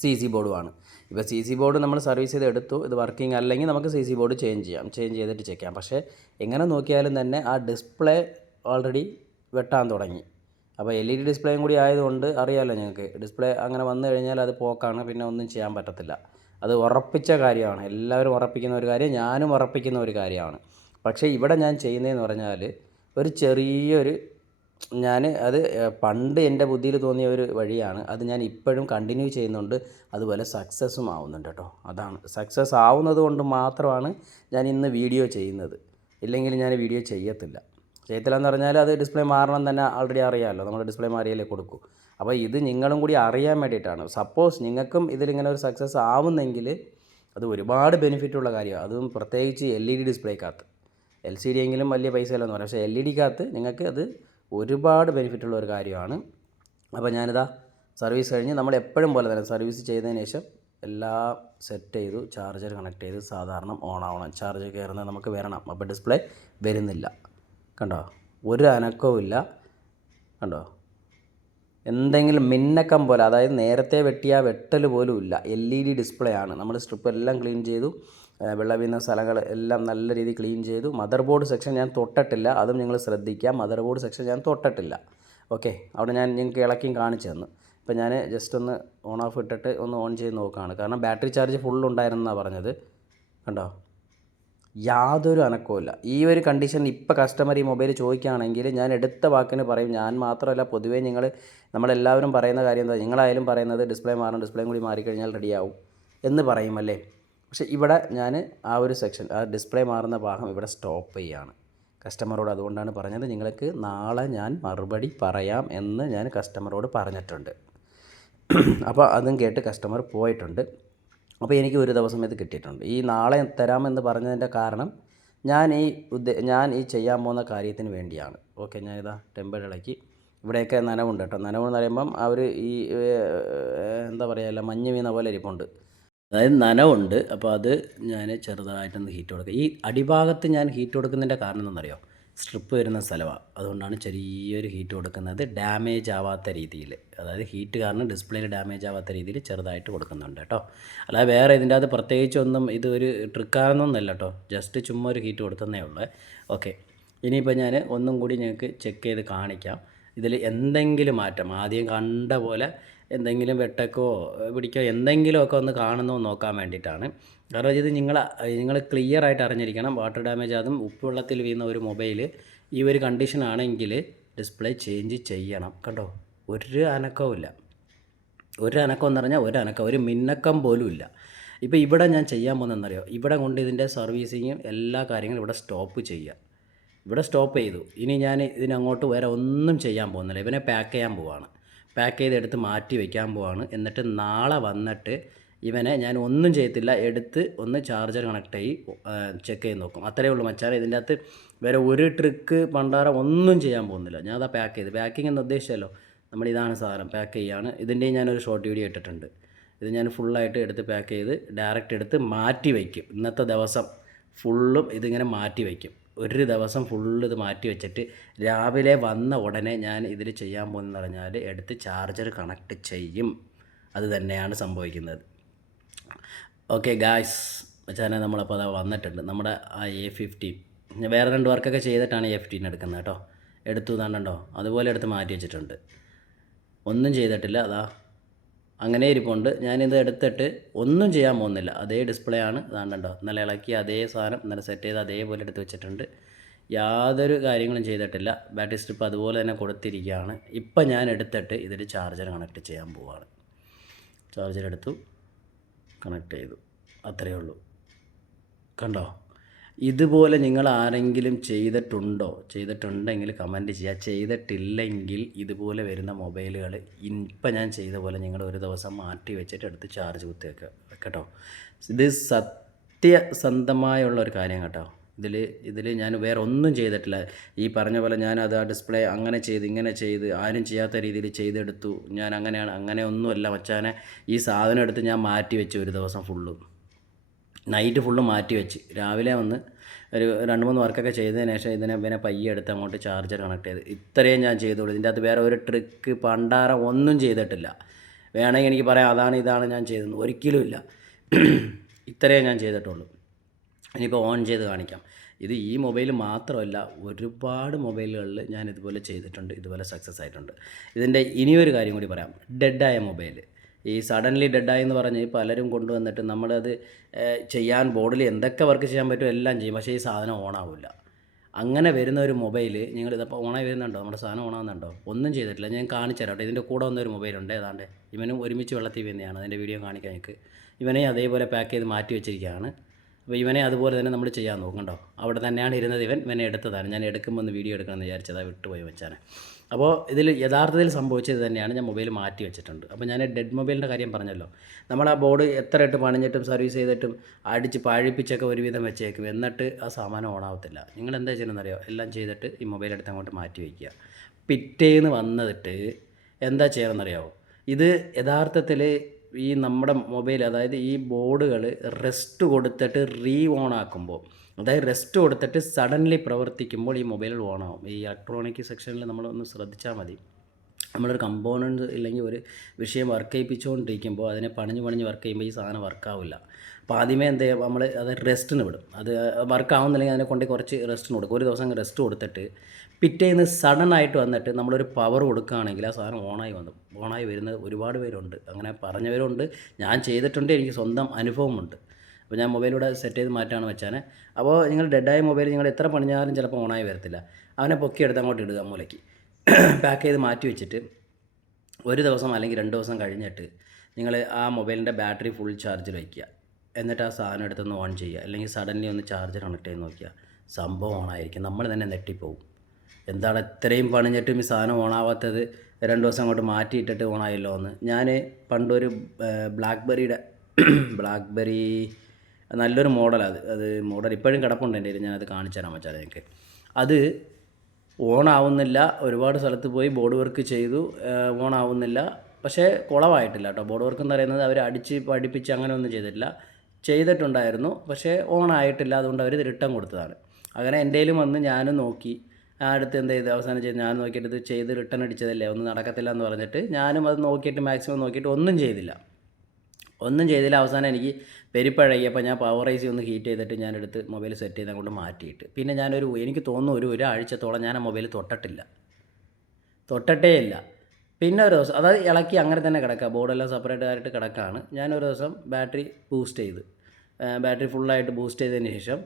സി സി ബോർഡുമാണ് ഇപ്പോൾ സി സി ബോർഡ് നമ്മൾ സർവീസ് ചെയ്ത് എടുത്തു. ഇത് വർക്കിംഗ് അല്ലെങ്കിൽ നമുക്ക് സി സി ബോർഡ് ചേഞ്ച് ചെയ്യാം. ചേഞ്ച് ചെയ്തിട്ട് ചെക്ക് ചെയ്യാം. പക്ഷേ എങ്ങനെ നോക്കിയാലും തന്നെ ആ ഡിസ്പ്ലേ ഓൾറെഡി വെട്ടാൻ തുടങ്ങി. അപ്പോൾ എൽ ഇ ഡി ഡിസ്പ്ലേയും കൂടി ആയതുകൊണ്ട് അറിയാമല്ലോ ഞങ്ങൾക്ക്. ഡിസ്പ്ലേ അങ്ങനെ വന്നു കഴിഞ്ഞാൽ അത് പോക്കാണ് പിന്നെ ഒന്നും ചെയ്യാൻ പറ്റത്തില്ല. അത് ഉറപ്പിച്ച കാര്യമാണ്. എല്ലാവരും ഉറപ്പിക്കുന്ന ഒരു കാര്യം ഞാനും ഉറപ്പിക്കുന്ന ഒരു കാര്യമാണ്. പക്ഷേ ഇവിടെ ഞാൻ ചെയ്യുന്നതെന്ന് പറഞ്ഞാൽ ഒരു ചെറിയൊരു ഞാൻ അത് പണ്ട് എന്റെ ബുദ്ധിയിൽ തോന്നിയ ഒരു വഴിയാണ്. അത് ഞാൻ ഇപ്പോഴും കണ്ടിന്യൂ ചെയ്യുന്നുണ്ട്. അതുപോലെ സക്സസ്സും ആവുന്നുണ്ട് കേട്ടോ. അതാണ്. സക്സസ് ആവുന്നത് കൊണ്ട് മാത്രമാണ് ഞാൻ ഇന്ന് വീഡിയോ ചെയ്യുന്നത്. ഇല്ലെങ്കിൽ ഞാൻ വീഡിയോ ചെയ്യത്തില്ല. ചെയ്യത്തില്ല എന്ന് പറഞ്ഞാൽ അത് ഡിസ്പ്ലേ മാറണം തന്നെ ആൾറെഡി അറിയാമല്ലോ. നമ്മൾ ഡിസ്പ്ലേ മാറിയാലേ കൊടുക്കൂ. അപ്പോൾ ഇത് നിങ്ങളും കൂടി അറിയാൻ വേണ്ടിയിട്ടാണ്. സപ്പോസ് നിങ്ങൾക്കും ഇതിലിങ്ങനെ ഒരു സക്സസ് ആവുന്നെങ്കിൽ അത് ഒരുപാട് ബെനിഫിറ്റ് ഉള്ള കാര്യമാണ്. അതും പ്രത്യേകിച്ച് എൽ ഇ ഡി ഡിസ്പ്ലേക്കകത്ത്. എൽ സി ഡി എങ്കിലും വലിയ പൈസയില്ലെന്ന് പറയാം. പക്ഷേ എൽ ഇ ഡിക്കകത്ത് നിങ്ങൾക്ക് അത് ഒരുപാട് ബെനിഫിറ്റ് ഉള്ള ഒരു കാര്യമാണ്. അപ്പോൾ ഞാനിതാ സർവീസ് കഴിഞ്ഞ് നമ്മൾ എപ്പോഴും പോലെ തന്നെ സർവീസ് ചെയ്തതിന് ശേഷം എല്ലാം സെറ്റ് ചെയ്തു ചാർജർ കണക്ട് ചെയ്ത് സാധാരണ ഓൺ ആവണം. ചാർജ് കയറുന്നത് നമുക്ക് വരണം. അപ്പോൾ ഡിസ്പ്ലേ വരുന്നില്ല. കണ്ടോ? ഒരു അനക്കവുമില്ല കണ്ടോ? എന്തെങ്കിലും മിന്നക്കം പോലെ അതായത് നേരത്തെ വെട്ടിയ വെട്ടൽ പോലും ഇല്ല. എൽ ഇ ഡി ഡിസ്പ്ലേ ആണ്. നമ്മൾ സ്ട്രിപ്പ് എല്ലാം ക്ലീൻ ചെയ്തു. വെള്ളം വീഴുന്ന സ്ഥലങ്ങൾ എല്ലാം നല്ല രീതിയിൽ ക്ലീൻ ചെയ്തു. മദർ ബോർഡ് സെക്ഷൻ ഞാൻ തൊട്ടിട്ടില്ല. അതും നിങ്ങൾ ശ്രദ്ധിക്കുക. മദർ ബോർഡ് സെക്ഷൻ ഞാൻ തൊട്ടിട്ടില്ല. ഓക്കെ അവിടെ ഞാൻ നിങ്ങൾക്ക് ഇളക്കിയും കാണിച്ചു തന്നു. ഇപ്പോൾ ഞാൻ ജസ്റ്റ് ഒന്ന് ഓൺ ഓഫ് ഇട്ടിട്ട് ഒന്ന് ഓൺ ചെയ്ത് നോക്കുകയാണ് കാരണം ബാറ്ററി ചാർജ് ഫുൾ ഉണ്ടായിരുന്നെന്നാണ് പറഞ്ഞത്. കണ്ടോ? യാതൊരു അനക്കവുമില്ല. ഈ ഒരു കണ്ടീഷൻ ഇപ്പോൾ കസ്റ്റമർ ഈ മൊബൈൽ ചോദിക്കുകയാണെങ്കിൽ ഞാൻ എടുത്ത വാക്കിന് പറയും ഞാൻ മാത്രമല്ല പൊതുവേ നിങ്ങൾ നമ്മളെല്ലാവരും പറയുന്ന കാര്യം എന്താ നിങ്ങളായാലും പറയുന്നത് ഡിസ്പ്ലേ മാറണം ഡിസ്പ്ലേയും കൂടി മാറിക്കഴിഞ്ഞാൽ റെഡിയാവും എന്ന് പറയും അല്ലേ? പക്ഷേ ഇവിടെ ഞാൻ ആ ഒരു സെക്ഷൻ ആ ഡിസ്പ്ലേ മാറുന്ന ഭാഗം ഇവിടെ സ്റ്റോപ്പ് ചെയ്യുകയാണ് കസ്റ്റമറോട് അതുകൊണ്ടാണ് പറഞ്ഞത് നിങ്ങൾക്ക് നാളെ ഞാൻ മറുപടി പറയാം എന്ന് ഞാൻ കസ്റ്റമറോട് പറഞ്ഞിട്ടുണ്ട്. അപ്പോൾ അതും കേട്ട് കസ്റ്റമർ പോയിട്ടുണ്ട്. അപ്പോൾ എനിക്ക് ഒരു ദിവസം ഇത് കിട്ടിയിട്ടുണ്ട്. ഈ നാളെ തരാമെന്ന് പറഞ്ഞതിന്റെ കാരണം ഞാൻ ഈ ഉദ്ദേ ഞാൻ ഈ ചെയ്യാൻ പോകുന്ന കാര്യത്തിന് വേണ്ടിയാണ്. ഓക്കെ ഞാനിതാ ടെമ്പർ ഇളക്കി. ഇവിടെയൊക്കെ നനവുണ്ട് കേട്ടോ. നനവെന്ന് പറയുമ്പം അവർ ഈ എന്താ പറയുക മഞ്ഞ് വീണ പോലെ ഇരിപ്പുണ്ട്. അതായത് നനവുണ്ട്. അപ്പോൾ അത് ഞാൻ ചെറുതായിട്ടൊന്ന് ഹീറ്റ് കൊടുക്കുക ഈ അടിഭാഗത്ത് ഞാൻ ഹീറ്റ് കൊടുക്കുന്നതിന്റെ കാരണം എന്താണെന്നറിയോ? സ്ട്രിപ്പ് വരുന്ന സ്ഥലമാണ് അതുകൊണ്ടാണ് ചെറിയൊരു ഹീറ്റ് കൊടുക്കുന്നത്. ഡാമേജ് ആവാത്ത രീതിയിൽ. അതായത് ഹീറ്റ് കാരണം ഡിസ്പ്ലേയിൽ ഡാമേജ് ആവാത്ത രീതിയിൽ ചെറുതായിട്ട് കൊടുക്കുന്നുണ്ട് കേട്ടോ. അല്ലാതെ വേറെ ഇതിന്റെ അകത്ത് പ്രത്യേകിച്ചൊന്നും ഇത് ഒരു ട്രിക്കാണെന്നൊന്നല്ല കേട്ടോ. ജസ്റ്റ് ചുമ്മാ ഒരു ഹീറ്റ് കൊടുത്തതേ ഉള്ളൂ. ഓക്കെ ഇനിയിപ്പോൾ ഞാൻ ഒന്നും കൂടി ഞങ്ങൾക്ക് ചെക്ക് ചെയ്ത് കാണിക്കാം. ഇതിൽ എന്തെങ്കിലും മാറ്റം? ആദ്യം കണ്ട പോലെ എന്തെങ്കിലും വെട്ടക്കോ പിടിക്കോ എന്തെങ്കിലുമൊക്കെ ഒന്ന് കാണുന്നോ നോക്കാൻ വേണ്ടിയിട്ടാണ്. കാരണം ഇത് നിങ്ങൾ നിങ്ങൾ ക്ലിയർ ആയിട്ട് അറിഞ്ഞിരിക്കണം. വാട്ടർ ഡാമേജ് അതും ഉപ്പുവെള്ളത്തിൽ വീഴുന്ന ഒരു മൊബൈൽ ഈ ഒരു കണ്ടീഷൻ ആണെങ്കിൽ ഡിസ്പ്ലേ ചേഞ്ച് ചെയ്യണം. കണ്ടോ? ഒരു അനക്കവുമില്ല ഒരു അനക്കം എന്ന് പറഞ്ഞാൽ ഒരു അനക്കം. ഒരു മിന്നക്കം പോലും ഇല്ല. ഇപ്പോൾ ഇവിടെ ഞാൻ ചെയ്യാൻ പോകുന്നതെന്നറിയോ ഇവിടെ കൊണ്ട് ഇതിന്റെ സർവീസിങ്ങും എല്ലാ കാര്യങ്ങളും ഇവിടെ സ്റ്റോപ്പ് ചെയ്യുക. ഇവിടെ സ്റ്റോപ്പ് ചെയ്തു. ഇനി ഞാൻ ഇതിനങ്ങോട്ട് വേറെ ഒന്നും ചെയ്യാൻ പോകുന്നില്ല. ഇവനെ പാക്ക് ചെയ്യാൻ പോവാണ്. പാക്ക് ചെയ്തെടുത്ത് മാറ്റി വയ്ക്കാൻ പോവാണ്. എന്നിട്ട് നാളെ വന്നിട്ട് ഇവനെ ഞാൻ ഒന്നും ചെയ്യത്തില്ല. എടുത്ത് ഒന്ന് ചാർജർ കണക്ട് ആയി ചെക്ക് ചെയ്ത് നോക്കും. അത്രയേ ഉള്ളൂ മച്ചാനെ. ഇതിന്റെ അകത്ത് വേറെ ഒരു ട്രിക്ക് പണ്ടാറ ഒന്നും ചെയ്യാൻ പോകുന്നില്ല. ഞാൻ അതാ പാക്ക് ചെയ്ത്. പാക്കിംഗ് എന്ന് ഉദ്ദേശിച്ചല്ലോ നമ്മൾ ഇതാണ് സാധനം പാക്ക് ചെയ്യാണ്. ഇതിന്റെയും ഞാനൊരു ഷോർട്ട് വീഡിയോ ഇട്ടിട്ടുണ്ട്. ഇത് ഞാൻ ഫുള്ളായിട്ട് എടുത്ത് പാക്ക് ചെയ്ത് ഡയറക്റ്റ് എടുത്ത് മാറ്റി വയ്ക്കും. ഇന്നത്തെ ദിവസം ഫുള്ളും ഇതിങ്ങനെ മാറ്റി വയ്ക്കും. ഒരു ദിവസം ഫുള്ള് ഇത് മാറ്റി വെച്ചിട്ട് രാവിലെ വന്ന ഉടനെ ഞാൻ ഇതിൽ ചെയ്യാൻ പോകുന്നതെന്ന് പറഞ്ഞാൽ എടുത്ത് ചാർജർ കണക്ട് ചെയ്യും. അത് തന്നെയാണ് സംഭവിക്കുന്നത്. ഓക്കെ ഗായ്സ് വെച്ചാൽ നമ്മളപ്പോൾ അതാ വന്നിട്ടുണ്ട്. നമ്മുടെ ആ എ ഫിഫ്റ്റി വേറെ രണ്ട് വർക്കൊക്കെ ചെയ്തിട്ടാണ് എ ഫിഫ്റ്റീൻ എടുക്കുന്നത് കേട്ടോ. എടുത്തു താണ്ടോ അതുപോലെ എടുത്ത് മാറ്റി വെച്ചിട്ടുണ്ട്. ഒന്നും ചെയ്തിട്ടില്ല. അതാ അങ്ങനെ ഇരിപ്പുണ്ട്. ഞാനിത് എടുത്തിട്ട് ഒന്നും ചെയ്യാൻ പോകുന്നില്ല. അതേ ഡിസ്പ്ലേ ആണ്. ഇതാണ്ടോ നല്ല ഇളക്കി അതേ സാധനം നല്ല സെറ്റ് ചെയ്ത് അതേപോലെ എടുത്ത് വെച്ചിട്ടുണ്ട്. യാതൊരു കാര്യങ്ങളും ചെയ്തിട്ടില്ല. ബാറ്ററി സ്ട്രിപ്പ് അതുപോലെ തന്നെ കൊടുത്തിരിക്കുകയാണ്. ഇപ്പം ഞാൻ എടുത്തിട്ട് ഇതിൽ ചാർജർ കണക്ട് ചെയ്യാൻ പോവുകയാണ് ചാർജർ എടുത്തു. കണക്ട് ചെയ്തു. അത്രയേ ഉള്ളൂ. കണ്ടോ? ഇതുപോലെ നിങ്ങൾ ആരെങ്കിലും ചെയ്തിട്ടുണ്ടോ? ചെയ്തിട്ടുണ്ടെങ്കിൽ കമന്റ് ചെയ്യുക. ചെയ്തിട്ടില്ലെങ്കിൽ ഇതുപോലെ വരുന്ന മൊബൈലുകൾ ഇപ്പം ഞാൻ ചെയ്ത പോലെ നിങ്ങൾ ഒരു ദിവസം മാറ്റി വെച്ചിട്ട് എടുത്ത് ചാർജ് കുത്തി വെക്കുക. കേട്ടോ? ഇത് സത്യസന്ധമായുള്ള ഒരു കാര്യം കേട്ടോ. ഇതിൽ ഇതിൽ ഞാൻ വേറെ ഒന്നും ചെയ്തിട്ടില്ല. ഈ പറഞ്ഞ പോലെ ഞാൻ അത് ആ ഡിസ്പ്ലേ അങ്ങനെ ചെയ്ത് ഇങ്ങനെ ചെയ്ത് ആരും ചെയ്യാത്ത രീതിയിൽ ചെയ്തെടുത്തു. ഞാൻ അങ്ങനെയാണ് അങ്ങനെ ഒന്നുമല്ല മച്ചാനെ. ഈ സാധനം എടുത്ത് ഞാൻ മാറ്റി വെച്ചു ഒരു ദിവസം ഫുള്ള് നൈറ്റ് ഫുള്ള് മാറ്റി വെച്ച്. രാവിലെ വന്ന് ഒരു രണ്ട് മൂന്ന് വർക്കൊക്കെ ചെയ്തതിന് ശേഷം ഇതിനെ പിന്നെ പയ്യെ എടുത്ത് അങ്ങോട്ട് ചാർജർ കണക്ട് ചെയ്ത്. ഇത്രയും ഞാൻ ചെയ്തോളൂ ഇതിന്റെ അകത്ത് വേറെ ഒരു ട്രിക്ക് പണ്ടാറ ഒന്നും ചെയ്തിട്ടില്ല. വേണമെങ്കിൽ എനിക്ക് പറയാം അതാണ് ഇതാണ് ഞാൻ ചെയ്തത് ഒരിക്കലും ഇല്ല. ഇത്രയേ ഞാൻ ചെയ്തിട്ടുള്ളൂ. ഇനിയിപ്പോൾ ഓൺ ചെയ്ത് കാണിക്കാം. ഇത് ഈ മൊബൈൽ മാത്രമല്ല ഒരുപാട് മൊബൈലുകളിൽ ഞാൻ ഇതുപോലെ ചെയ്തിട്ടുണ്ട് ഇതുപോലെ സക്സസ് ആയിട്ടുണ്ട്. ഇതിന്റെ ഇനിയൊരു കാര്യം കൂടി പറയാം. ഡെഡായ മൊബൈൽ ഈ സഡൻലി ഡെഡായി എന്ന് പറഞ്ഞ് പലരും കൊണ്ടുവന്നിട്ട് നമ്മളത് ചെയ്യാൻ ബോർഡിൽ എന്തൊക്കെ വർക്ക് ചെയ്യാൻ പറ്റുമോ എല്ലാം ചെയ്യും. പക്ഷേ ഈ സാധനം ഓണാവില്ല. അങ്ങനെ വരുന്ന ഒരു മൊബൈൽ നിങ്ങൾ ഇതപ്പോൾ ഓണായി വരുന്നുണ്ടോ? നമ്മുടെ സാധനം ഓണാകുന്നുണ്ടോ ഒന്നും ചെയ്തിട്ടില്ല. ഞാൻ കാണിച്ചു തരാം ഇതിന്റെ കൂടെ വന്നൊരു മൊബൈലുണ്ട് ഏതാണ്ട് ഇവനും ഒരുമിച്ച് വെള്ളത്തിൽ വരുന്നതാണ് അതിന്റെ വീഡിയോ കാണിക്കാൻ എനിക്ക് ഇവനെ അതേപോലെ പാക്ക് ചെയ്ത് മാറ്റി വെച്ചിരിക്കുകയാണ്. അപ്പോൾ ഇവനെ അതുപോലെ തന്നെ നമ്മൾ ചെയ്യാൻ നോക്കും കേട്ടോ അവിടെ തന്നെയാണ് ഇരുന്നത് ഇവൻ. ഇവനെ എടുത്തതാണ്. ഞാൻ എടുക്കുമ്പോൾ ഒന്ന് വീഡിയോ എടുക്കണമെന്ന് വിചാരിച്ചതാ വിട്ടുപോയി വെച്ചാണ് അപ്പോൾ ഇതിൽ യഥാർത്ഥത്തിൽ സംഭവിച്ചത് തന്നെയാണ്. ഞാൻ മൊബൈൽ മാറ്റി വെച്ചിട്ടുണ്ട്. അപ്പോൾ ഞാൻ ഡെഡ് മൊബൈലിന്റെ കാര്യം പറഞ്ഞല്ലോ. നമ്മൾ ആ ബോർഡ് എത്ര ഇട്ട് പണിഞ്ഞിട്ടും സർവീസ് ചെയ്തിട്ടും അടിച്ച് പഴിപ്പിച്ചൊക്കെ ഒരുവിധം വെച്ചേക്കും. എന്നിട്ട് ആ സാമാനം ഓണാവത്തില്ല നിങ്ങൾ എന്താ ചെയ്യണമെന്നറിയോ എല്ലാം ചെയ്തിട്ട് ഈ മൊബൈൽ എടുത്ത് അങ്ങോട്ട് മാറ്റി വയ്ക്കുക പിറ്റേന്ന് വന്നിട്ട് എന്താ ചെയ്യണമെന്നറിയാമോ ഇത് യഥാർത്ഥത്തിൽ ഈ നമ്മുടെ മൊബൈൽ അതായത് ഈ ബോർഡുകൾ റെസ്റ്റ് കൊടുത്തിട്ട് റീ ഓൺ ആക്കുമ്പോൾ അതായത് റെസ്റ്റ് കൊടുത്തിട്ട് സഡൻലി പ്രവർത്തിക്കുമ്പോൾ ഈ മൊബൈൽ ഓൺ ആവും. ഈ ഇലക്ട്രോണിക് സെക്ഷനിൽ നമ്മളൊന്ന് ശ്രദ്ധിച്ചാൽ മതി. നമ്മളൊരു കമ്പോണന്റ് ഇല്ലെങ്കിൽ ഒരു വിഷയം വർക്ക് ചെയ്യിപ്പിച്ചുകൊണ്ടിരിക്കുമ്പോൾ അതിനെ പണിഞ്ഞ് പണിഞ്ഞ് വർക്ക് ചെയ്യുമ്പോൾ ഈ സാധനം വർക്കാവില്ല അപ്പോൾ ആദ്യമേ എന്ത് ചെയ്യുക നമ്മൾ അത് റെസ്റ്റിന് വിടും. അത് വർക്ക് ആവുന്നില്ലെങ്കിൽ അതിനെ കൊണ്ട് കുറച്ച് റെസ്റ്റിന് കൊടുക്കും. ഒരു ദിവസം റെസ്റ്റ് കൊടുത്തിട്ട് പിറ്റേന്ന് സഡൻ ആയിട്ട് വന്നിട്ട് നമ്മളൊരു പവർ കൊടുക്കുകയാണെങ്കിൽ ആ സാധനം ഓണായി വന്നു. ഓണായി വരുന്നത് ഒരുപാട് പേരുണ്ട്. അങ്ങനെ പറഞ്ഞവരുണ്ട്. ഞാൻ ചെയ്തിട്ടുണ്ട്. എനിക്ക് സ്വന്തം അനുഭവമുണ്ട്. അപ്പോൾ ഞാൻ മൊബൈലൂടെ സെറ്റ് ചെയ്ത് മാറ്റാണ് വെച്ചാൽ അപ്പോൾ നിങ്ങൾ ഡെഡായ മൊബൈൽ നിങ്ങൾ എത്ര പണിഞ്ഞാലും ചിലപ്പോൾ ഓണായി വരത്തില്ല. അവനെ പൊക്കിയെടുത്ത് അങ്ങോട്ട് ഇടുക മൂലയ്ക്ക്. പാക്ക് ചെയ്ത് മാറ്റി വെച്ചിട്ട് ഒരു ദിവസം അല്ലെങ്കിൽ രണ്ട് ദിവസം കഴിഞ്ഞിട്ട് നിങ്ങൾ ആ മൊബൈലിന്റെ ബാറ്ററി ഫുൾ ചാർജിൽ വയ്ക്കുക. എന്നിട്ട് ആ സാധനം എടുത്തൊന്ന് ഓൺ ചെയ്യുക. അല്ലെങ്കിൽ സഡൻലി ഒന്ന് ചാർജർ കണക്ട് ചെയ്ത് നോക്കുക സംഭവം ഓണായിരിക്കും നമ്മൾ തന്നെ നെട്ടിപ്പോവും എന്താണ് ഇത്രയും പണിഞ്ഞിട്ടും ഈ സാധനം ഓണാവാത്തത് രണ്ട് ദിവസം അങ്ങോട്ട് മാറ്റിയിട്ടിട്ട് ഓണായല്ലോ എന്ന്. ഞാൻ പണ്ടൊരു ബ്ലാക്ക്ബെറിയുടെ ബ്ലാക്ക്ബെറി നല്ലൊരു മോഡലാണ് അത്. അത് മോഡൽ ഇപ്പോഴും കിടപ്പുണ്ട് എന്റെ ഞാനത് കാണിച്ചു തരാൻ വെച്ചാൽ എനിക്ക് അത് ഓൺ ആവുന്നില്ല. ഒരുപാട് സ്ഥലത്ത് പോയി ബോർഡ് വർക്ക് ചെയ്തു. ഓൺ ആവുന്നില്ല. പക്ഷേ കുളമായിട്ടില്ല കേട്ടോ. ബോർഡ് വർക്ക് എന്ന് പറയുന്നത് അവർ അടിച്ച് പഠിപ്പിച്ച് അങ്ങനെ ഒന്നും ചെയ്തിട്ടില്ല. ചെയ്തിട്ടുണ്ടായിരുന്നു. പക്ഷേ ഓൺ ആയിട്ടില്ല. അതുകൊണ്ട് അവർ റിട്ടേൺ കൊടുത്തതാണ്. അങ്ങനെ എന്റെയിലും വന്ന് ഞാനും നോക്കി. അടുത്ത് എന്ത് ചെയ്ത്? അവസാനം ചെയ്ത് ഞാൻ നോക്കിയിട്ട് ഇത് ചെയ്ത് റിട്ടേൺ അടിച്ചതല്ലേ? ഒന്നും നടക്കത്തില്ല എന്ന് പറഞ്ഞിട്ട് ഞാനും അത് നോക്കിയിട്ട് മാക്സിമം നോക്കിയിട്ട് ഒന്നും ചെയ്തില്ല. ഒന്നും ചെയ്തില്ല. അവസാനം എനിക്ക് പെരിപ്പഴകിയപ്പോൾ ഞാൻ പവർ ഐ സി ഒന്ന് ഹീറ്റ് ചെയ്തിട്ട് ഞാനെടുത്ത് മൊബൈൽ സെറ്റ് ചെയ്ത് അങ്ങോട്ട് മാറ്റിയിട്ട്. പിന്നെ ഞാനൊരു എനിക്ക് തോന്നുന്നു ഒരു ഒരാഴ്ചത്തോളം ഞാൻ ആ മൊബൈൽ തൊട്ടിട്ടില്ല. തൊട്ടിട്ടേ ഇല്ല. പിന്നെ ഒരു ദിവസം അതായത് ഇളക്കി അങ്ങനെ തന്നെ കിടക്കുക. ബോർഡെല്ലാം സെപ്പറേറ്റ് ആയിട്ട് കിടക്കുകയാണ്. ഞാനൊരു ദിവസം ബാറ്ററി ബൂസ്റ്റ് ചെയ്ത്. ബാറ്ററി ഫുള്ളായിട്ട് ബൂസ്റ്റ് ചെയ്തതിന് ശേഷം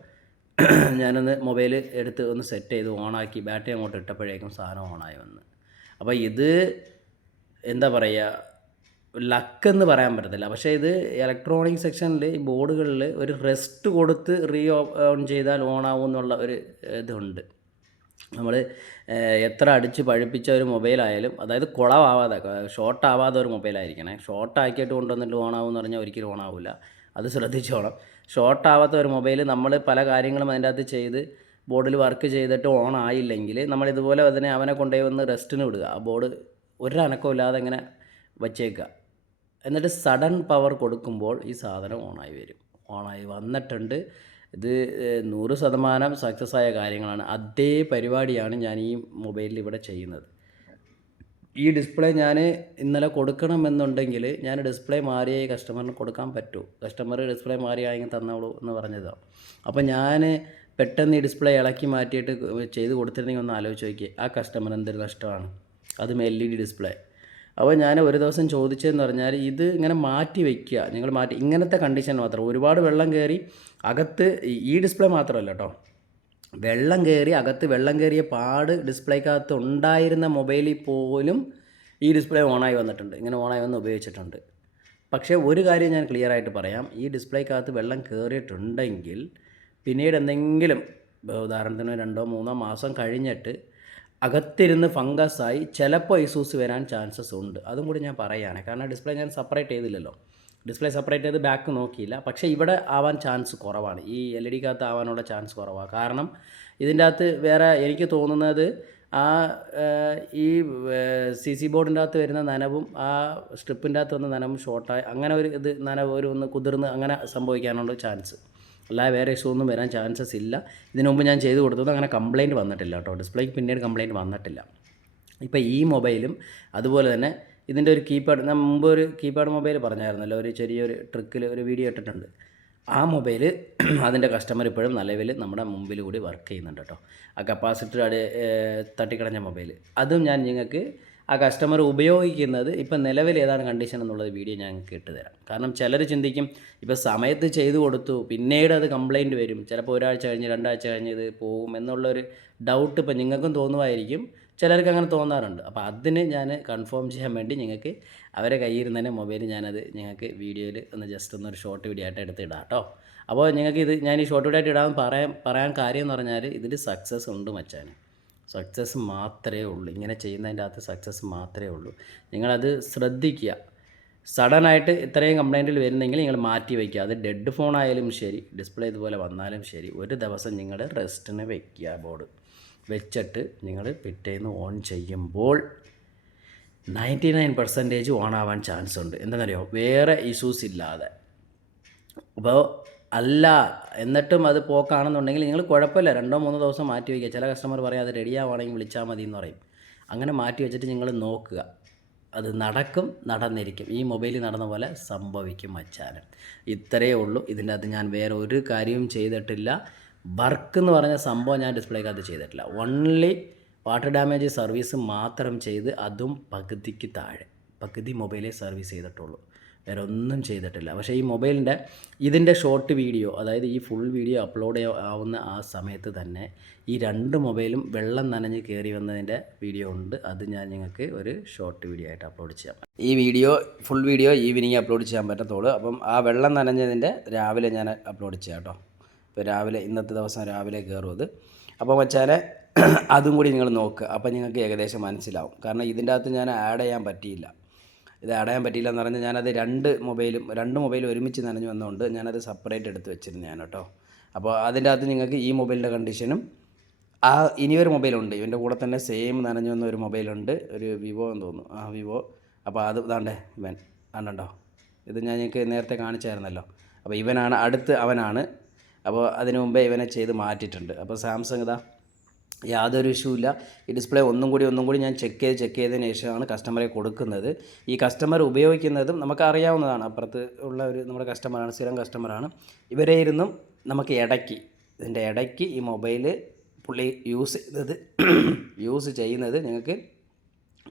ഞാനൊന്ന് മൊബൈൽ എടുത്ത് ഒന്ന് സെറ്റ് ചെയ്ത് ഓണാക്കി ബാറ്ററി അങ്ങോട്ട് ഇട്ടപ്പോഴേക്കും സാധനം ഓണായി വന്ന്. അപ്പോൾ ഇത് എന്താ പറയുക ലക്ക് എന്ന് പറയാൻ പറ്റത്തില്ല. പക്ഷേ ഇത് ഇലക്ട്രോണിക് സെക്ഷനിൽ ഈ ബോർഡുകളിൽ ഒരു റെസ്റ്റ് കൊടുത്ത് റീ ഓൺ ചെയ്താൽ ഓണാവും എന്നുള്ള ഒരു ഇതുണ്ട്. നമ്മൾ എത്ര അടിച്ച് പഴുപ്പിച്ച ഒരു മൊബൈലായാലും അതായത് കുളമാവാതെ ഷോർട്ട് ആവാതെ ഒരു മൊബൈലായിരിക്കണേ ഷോർട്ട് ആക്കിയിട്ട് കൊണ്ടുവന്നിട്ട് ഓണാവും എന്ന് പറഞ്ഞാൽ ഒരിക്കലും ഓണാവില്ല അത് ശ്രദ്ധിച്ചോണം. ഷോർട്ട് ആവാത്ത ഒരു മൊബൈൽ നമ്മൾ പല കാര്യങ്ങളും അതിന്റെ അകത്ത് ചെയ്ത് ബോർഡിൽ വർക്ക് ചെയ്തിട്ട് ഓൺ ആയില്ലെങ്കിൽ നമ്മൾ ഇതുപോലെ അതിനെ അവനെ കൊണ്ടുപോയി വന്ന് റെസ്റ്റിന് വിടുക. ആ ബോർഡ് ഒരു അനക്കവും ഇല്ലാതെ ഇങ്ങനെ വച്ചേക്കുക. എന്നിട്ട് സഡൻ പവർ കൊടുക്കുമ്പോൾ ഈ സാധനം ഓണായി വരും. ഓണായി വന്നിട്ടുണ്ട്. ഇത് നൂറ് ശതമാനം സക്സസ് ആയ കാര്യങ്ങളാണ്. അതേ പരിപാടിയാണ് ഞാൻ ഈ മൊബൈലിൽ ഇവിടെ ചെയ്യുന്നത്. ഈ ഡിസ്പ്ലേ ഞാൻ ഇന്നലെ കൊടുക്കണമെന്നുണ്ടെങ്കിൽ ഞാൻ ഡിസ്പ്ലേ മാറിയേ കസ്റ്റമറിന് കൊടുക്കാൻ പറ്റൂ. കസ്റ്റമർ ഡിസ്പ്ലേ മാറിയായെങ്കിൽ തന്നോളൂ എന്ന് പറഞ്ഞതാണ് അപ്പോൾ ഞാൻ പെട്ടെന്ന് ഈ ഡിസ്പ്ലേ ഇളക്കി മാറ്റിയിട്ട് ചെയ്ത് കൊടുത്തിരുന്നെങ്കിൽ ഒന്ന് ആലോചിച്ച് നോക്കിയേ. ആ കസ്റ്റമർ എന്തൊരു നഷ്ടമാണ്. അതും എൽ ഇ ഡി ഡിസ്പ്ലേ അപ്പോൾ ഞാൻ ഒരു ദിവസം ചോദിച്ചതെന്ന് പറഞ്ഞാൽ ഇത് ഇങ്ങനെ മാറ്റി വയ്ക്കുക. നിങ്ങൾ മാറ്റി ഇങ്ങനത്തെ കണ്ടീഷൻ മാത്രം. ഒരുപാട് വെള്ളം കയറി അകത്ത് ഈ ഡിസ്പ്ലേ മാത്രമല്ല കേട്ടോ വെള്ളം കയറി അകത്ത് വെള്ളം കയറിയ പാട് ഡിസ്പ്ലേക്കകത്ത് ഉണ്ടായിരുന്ന മൊബൈലിൽ പോലും ഈ ഡിസ്പ്ലേ ഓണായി വന്നിട്ടുണ്ട്. ഇങ്ങനെ ഓണായി വന്ന് ഉപയോഗിച്ചിട്ടുണ്ട്. പക്ഷേ ഒരു കാര്യം ഞാൻ ക്ലിയർ ആയിട്ട് പറയാം. ഈ ഡിസ്പ്ലേക്കകത്ത് വെള്ളം കയറിയിട്ടുണ്ടെങ്കിൽ പിന്നീട് എന്തെങ്കിലും ഉദാഹരണത്തിന് രണ്ടോ മൂന്നോ മാസം കഴിഞ്ഞിട്ട് അകത്തിരുന്ന് ഫംഗസായി ചിലപ്പോൾ ഐസൂസ് വരാൻ ചാൻസസ് ഉണ്ട്. അതും കൂടി ഞാൻ പറയുകയാണ്. കാരണം ഡിസ്പ്ലേ ഞാൻ സെപ്പറേറ്റ് ചെയ്തില്ലല്ലോ. ഡിസ്പ്ലേ സെപ്പറേറ്റ് ചെയ്ത് ബാക്ക് നോക്കിയില്ല. പക്ഷേ ഇവിടെ ആവാൻ ചാൻസ് കുറവാണ്. ഈ എൽ ഇ ഡിക്കകത്ത് ആവാനുള്ള ചാൻസ് കുറവാണ് കാരണം ഇതിന്റെ അകത്ത് വേറെ എനിക്ക് തോന്നുന്നത് ആ ഈ സി സി ബോർഡിന്റെ അകത്ത് വരുന്ന നനവും ആ സ്ട്രിപ്പിന്റെ അകത്ത് വന്ന നനവും ഷോർട്ടായി അങ്ങനെ ഒരു ഇത് നനവ് ഒരു ഒന്ന് കുതിർന്ന് അങ്ങനെ സംഭവിക്കാനുള്ള ചാൻസ് അല്ലാതെ വേറെ ഇഷ്യൂ ഒന്നും വരാൻ ചാൻസസ് ഇല്ല. ഇതിനു മുമ്പ് ഞാൻ ചെയ്ത് കൊടുത്തത് അങ്ങനെ കംപ്ലയിന്റ് വന്നിട്ടില്ല കേട്ടോ. ഡിസ്പ്ലേക്ക് പിന്നീട് കംപ്ലയിന്റ് വന്നിട്ടില്ല. ഇപ്പോൾ ഈ മൊബൈലും അതുപോലെ തന്നെ ഇതിന്റെ ഒരു കീപാഡ് ഞാൻ മുമ്പ് ഒരു കീപാഡ് മൊബൈൽ പറഞ്ഞായിരുന്നല്ലോ ഒരു ചെറിയൊരു ട്രിക്കിൽ ഒരു വീഡിയോ ഇട്ടിട്ടുണ്ട്. ആ മൊബൈൽ അതിന്റെ കസ്റ്റമർ ഇപ്പോഴും നിലവിൽ നമ്മുടെ മുമ്പിൽ കൂടി വർക്ക് ചെയ്യുന്നുണ്ട് കേട്ടോ. ആ കപ്പാസിറ്റർ അടി തട്ടിക്കളഞ്ഞ മൊബൈൽ അതും ഞാൻ നിങ്ങൾക്ക് ആ കസ്റ്റമർ ഉപയോഗിക്കുന്നത് ഇപ്പം നിലവിൽ ഏതാണ് കണ്ടീഷൻ എന്നുള്ളത് വീഡിയോ ഞാൻ ഇട്ട് തരാം. കാരണം ചിലർ ചിന്തിക്കും ഇപ്പോൾ സമയത്ത് ചെയ്തു കൊടുത്തു പിന്നീട് അത് കംപ്ലയിന്റ് വരും. ചിലപ്പോൾ ഒരാഴ്ച കഴിഞ്ഞ് രണ്ടാഴ്ച കഴിഞ്ഞ് ഇത് പോകും എന്നുള്ളൊരു ഡൗട്ട് ഇപ്പം നിങ്ങൾക്കും തോന്നുമായിരിക്കും. ചിലർക്ക് അങ്ങനെ തോന്നാറുണ്ട്. അപ്പോൾ അതിന് ഞാൻ കൺഫേം ചെയ്യാൻ വേണ്ടി നിങ്ങൾക്ക് അവരെ കയ്യിൽ നിന്ന് തന്നെ മൊബൈൽ ഞാനത് നിങ്ങൾക്ക് വീഡിയോയിൽ ഒന്ന് ജസ്റ്റ് ഒന്ന് ഒരു ഷോർട്ട് വീഡിയോ ആയിട്ട് എടുത്ത് ഇടാം കേട്ടോ അപ്പോൾ നിങ്ങൾക്ക് ഇത് ഞാൻ ഈ ഷോർട്ട് വീഡിയോ ആയിട്ട് ഇടാൻ പറയാൻ പറയാൻ കാര്യം എന്ന് പറഞ്ഞാൽ ഇതിൽ സക്സസ് ഉണ്ട് മച്ചാൻ സക്സസ് മാത്രമേ ഉള്ളൂ. ഇങ്ങനെ ചെയ്യുന്നതിന്റെ അകത്ത് സക്സസ് മാത്രമേ ഉള്ളൂ. നിങ്ങളത് ശ്രദ്ധിക്കുക. സഡനായിട്ട് ഇത്രയും കംപ്ലൈന്റിൽ വരുന്നെങ്കിൽ നിങ്ങൾ മാറ്റി വയ്ക്കുക അത് ഡെഡ് ഫോൺ ആയാലും ശരി ഡിസ്പ്ലേ ഇതുപോലെ വന്നാലും ശരി ഒരു ദിവസം നിങ്ങൾ റെസ്റ്റിന് വയ്ക്കുക ബോർഡ് വെച്ചിട്ട് നിങ്ങൾ പിറ്റേന്ന് ഓൺ ചെയ്യുമ്പോൾ നയന്റി നയൻ പെർസെന്റേജ് ഓൺ ആവാൻ ചാൻസ് ഉണ്ട് എന്താണെന്നറിയോ? വേറെ ഇഷ്യൂസ് ഇല്ലാതെ. അപ്പോൾ അല്ല എന്നിട്ടും അത് പോക്കാണെന്നുണ്ടെങ്കിൽ നിങ്ങൾ കുഴപ്പമില്ല. രണ്ടോ മൂന്നോ ദിവസം മാറ്റി വയ്ക്കുക. ചില കസ്റ്റമർ പറയും അത് റെഡി ആവുകയാണെങ്കിൽ വിളിച്ചാൽ മതി എന്ന് പറയും. അങ്ങനെ മാറ്റി വെച്ചിട്ട് നിങ്ങൾ നോക്കുക. അത് നടക്കും നടന്നിരിക്കും. ഈ മൊബൈലിൽ നടന്ന പോലെ സംഭവിക്കും മച്ചാനും ഇത്രയേ ഉള്ളൂ. ഇതിന്റെ അത് ഞാൻ വേറെ ഒരു കാര്യവും ചെയ്തിട്ടില്ല. വർക്ക് എന്ന് പറഞ്ഞ സംഭവം ഞാൻ ഡിസ്പ്ലേക്കകത്ത് ചെയ്തിട്ടില്ല. ഓൺലി വാട്ടർ ഡാമേജ് സർവീസ് മാത്രം ചെയ്ത് അതും പകുതിക്ക് താഴെ പകുതി മൊബൈലേ സർവീസ് ചെയ്തിട്ടുള്ളൂ. വേറെ ഒന്നും ചെയ്തിട്ടില്ല. പക്ഷേ ഈ മൊബൈലിന്റെ ഇതിന്റെ ഷോർട്ട് വീഡിയോ അതായത് ഈ ഫുൾ വീഡിയോ അപ്ലോഡ് ആവുന്ന ആ സമയത്ത് തന്നെ ഈ രണ്ട് മൊബൈലും വെള്ളം നനഞ്ഞ് കയറി വന്നതിന്റെ വീഡിയോ ഉണ്ട്. അത് ഞാൻ നിങ്ങൾക്ക് ഒരു ഷോർട്ട് വീഡിയോ ആയിട്ട് അപ്ലോഡ് ചെയ്യാം. ഈ video full video evening upload ചെയ്യാൻ പറ്റത്തുള്ളൂ. അപ്പം ആ വെള്ളം നനഞ്ഞതിന്റെ രാവിലെ ഞാൻ അപ്ലോഡ് ചെയ്യാം കേട്ടോ. ഇപ്പോൾ രാവിലെ ഇന്നത്തെ ദിവസം രാവിലെ കയറും അത്. അപ്പോൾ മച്ചാനെ അതും കൂടി നിങ്ങൾ നോക്കുക അപ്പോൾ നിങ്ങൾക്ക് ഏകദേശം മനസ്സിലാവും. കാരണം ഇതിന്റെ അകത്ത് ഞാൻ ആഡ് ചെയ്യാൻ പറ്റിയില്ല. ഇത് ആഡ് ചെയ്യാൻ പറ്റിയില്ല എന്ന് പറഞ്ഞാൽ ഞാനത് രണ്ട് മൊബൈലും രണ്ട് മൊബൈലും ഒരുമിച്ച് നനഞ്ഞു വന്നതുകൊണ്ട് ഞാനത് സെപ്പറേറ്റ് എടുത്ത് വെച്ചിരുന്നു ഞാൻ കേട്ടോ. അപ്പോൾ അതിന്റെ അകത്ത് നിങ്ങൾക്ക് ഈ മൊബൈലിന്റെ കണ്ടീഷനും ആ ഇനിയൊരു മൊബൈലുണ്ട് ഇവന്റെ കൂടെ തന്നെ സെയിം നനഞ്ഞു വന്ന ഒരു മൊബൈലുണ്ട് ഒരു വിവോ എന്ന് തോന്നുന്നു. ആ വിവോ അപ്പോൾ അത് ഇതാണ്ടേ ഇവൻ. ആണ്ടോ ഇത് ഞാൻ നിങ്ങൾക്ക് നേരത്തെ കാണിച്ചായിരുന്നല്ലോ. അപ്പോൾ ഇവനാണ് അടുത്ത് അവനാണ് അപ്പോൾ അതിനു മുമ്പേ ഇവനെ ചെയ്ത് മാറ്റിയിട്ടുണ്ട്. അപ്പോൾ സാംസങ് ഇതാ യാതൊരു ഇഷ്യൂ ഇല്ല. ഈ ഡിസ്പ്ലേ ഒന്നും കൂടി ഒന്നും കൂടി ഞാൻ ചെക്ക് ചെയ്ത് ചെക്ക് ചെയ്തതിന് ശേഷമാണ് കസ്റ്റമറെ കൊടുക്കുന്നത്. ഈ കസ്റ്റമർ ഉപയോഗിക്കുന്നതും നമുക്ക് അറിയാവുന്നതാണ് അപ്പുറത്ത് ഉള്ള ഒരു നമ്മുടെ കസ്റ്റമറാണ് സ്ഥിരം കസ്റ്റമറാണ് ഇവരെ ഇരുന്നും നമുക്ക് ഇടയ്ക്ക് ഇതിന്റെ ഇടയ്ക്ക് ഈ മൊബൈൽ പുള്ളി യൂസ് ചെയ്തത് യൂസ് ചെയ്യുന്നത് നിങ്ങൾക്ക്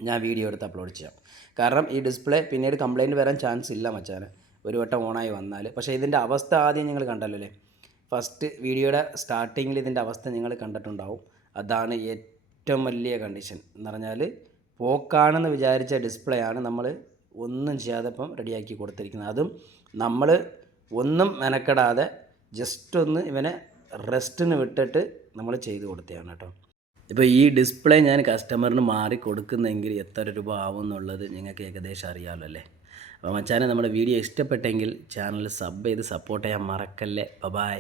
ഞാൻ വീഡിയോ എടുത്ത് അപ്ലോഡ് ചെയ്യാം. കാരണം ഈ ഡിസ്പ്ലേ പിന്നീട് കംപ്ലയിന്റ് വരാൻ ചാൻസ് ഇല്ല മച്ചാന്. ഒരു വട്ടം ഓണായി വന്നാൽ. പക്ഷേ ഇതിന്റെ അവസ്ഥ ആദ്യം നിങ്ങൾ കണ്ടല്ലോ അല്ലേ? ഫസ്റ്റ് വീഡിയോയുടെ സ്റ്റാർട്ടിങ്ങിൽ ഇതിന്റെ അവസ്ഥ നിങ്ങൾ കണ്ടിട്ടുണ്ടാവും. അതാണ് ഏറ്റവും വലിയ കണ്ടീഷൻ എന്ന് പറഞ്ഞാൽ പോക്കാണെന്ന് വിചാരിച്ച ഡിസ്പ്ലേ ആണ് നമ്മൾ ഒന്നും ചെയ്യാതെ ഇപ്പം റെഡിയാക്കി കൊടുത്തിരിക്കുന്നത്. അതും നമ്മൾ ഒന്നും മെനക്കെടാതെ ജസ്റ്റ് ഒന്ന് ഇവനെ റെസ്റ്റിന് വിട്ടിട്ട് നമ്മൾ ചെയ്ത് കൊടുത്തതാണ് കേട്ടോ. ഇപ്പോൾ ഈ ഡിസ്പ്ലേ ഞാൻ കസ്റ്റമറിന് മാറി കൊടുക്കുന്നെങ്കിൽ എത്ര രൂപ ആവും എന്നുള്ളത് നിങ്ങൾക്ക് ഏകദേശം അറിയാമല്ലോ അല്ലേ? അപ്പോൾ മച്ചാനെ നമ്മുടെ വീഡിയോ ഇഷ്ടപ്പെട്ടെങ്കിൽ ചാനൽ സബ് ചെയ്ത് സപ്പോർട്ട് ചെയ്യാൻ മറക്കല്ലേ? ബൈ